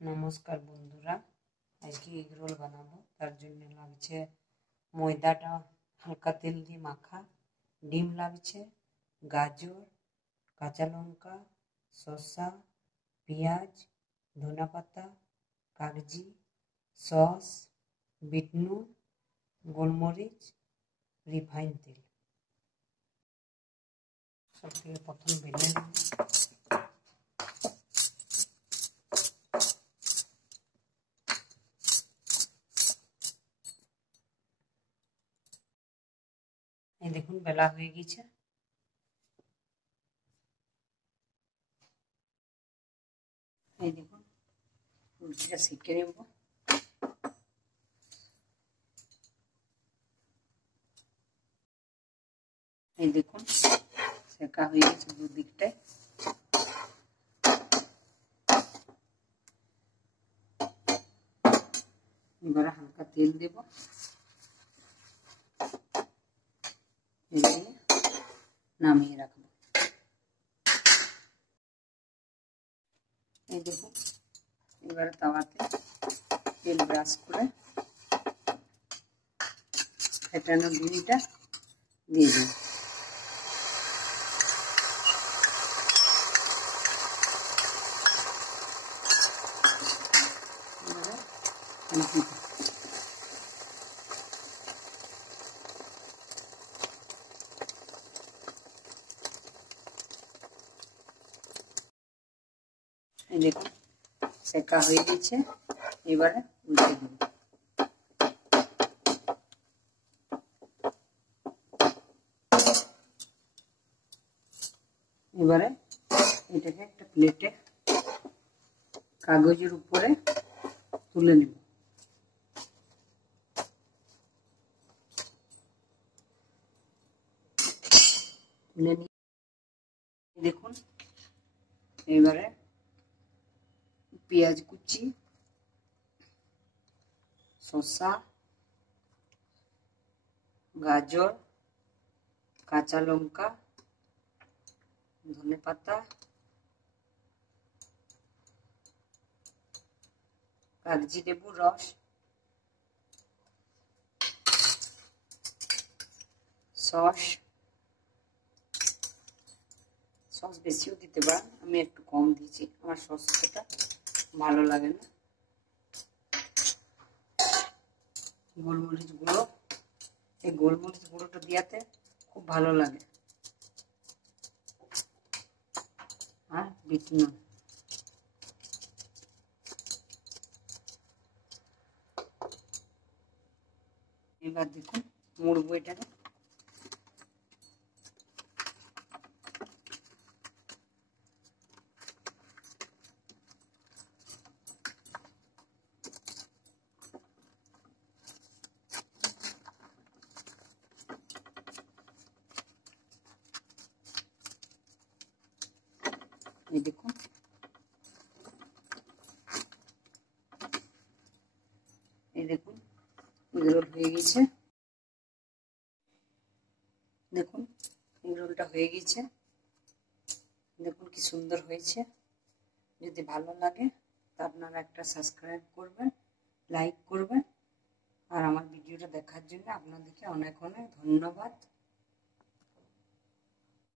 নমস্কার বন্ধুরা, আজকে এগ রোল বানাবো। তার জন্য লাগছে ময়দাটা হালকা তেল দিয়ে মাখা, ডিম লাগছে, গাজর, কাঁচা লঙ্কা, শসা, পেঁয়াজ, ধনেপাতা, কাগজি, সস, বিট নুন, গোলমরিচ, রিফাইন তেল। সব থেকে প্রথম বেলে নেব। এই দেখুন বেলা হয়ে গেছে। এই দেখুন উল্টিটা সেঁকে নেব। এই দেখুন সেঁকা হয়ে গেছে দুদিকটায়। এবারে হালকা তেল দেব, দিয়ে নামিয়ে রাখবো। এই দেখুন এবারে তাওয়াতে তেল ব্রাশ করে ফেটানো ডিমটা দিয়ে দেব। এই দেখুন সেঁকা হয়ে গেছে, এবারে উল্টে দেব। এবারে এটাকে একটা প্লেটে কাগজের উপরে তুলে নেব। তুলে নিয়ে দেখুন এবারে পেঁয়াজ কুচি, শসা, গাজর, কাঁচা লঙ্কা, ধনেপাতা, কাগজি লেবুর রস, সস বেশিও দিতে পারেন, আমি একটু কম দিয়েছি, আমার সসটা ভালো লাগে না। গোলমরিচ গুঁড়ো, এই গোলমরিচ গুঁড়োটা দিয়াতে খুব ভালো লাগে। আর বিট নুন। এবার দেখুন মুড়বো এটাকে। এই দেখুন এগ রোল হয়ে গেছে। দেখুন এগ রোলটা হয়ে গেছে, দেখুন কি সুন্দর হয়েছে। যদি ভালো লাগে তা আপনারা একটা সাবস্ক্রাইব করবেন, লাইক করবেন, আর আমার ভিডিওটা দেখার জন্য আপনাদেরকে অনেক অনেক ধন্যবাদ।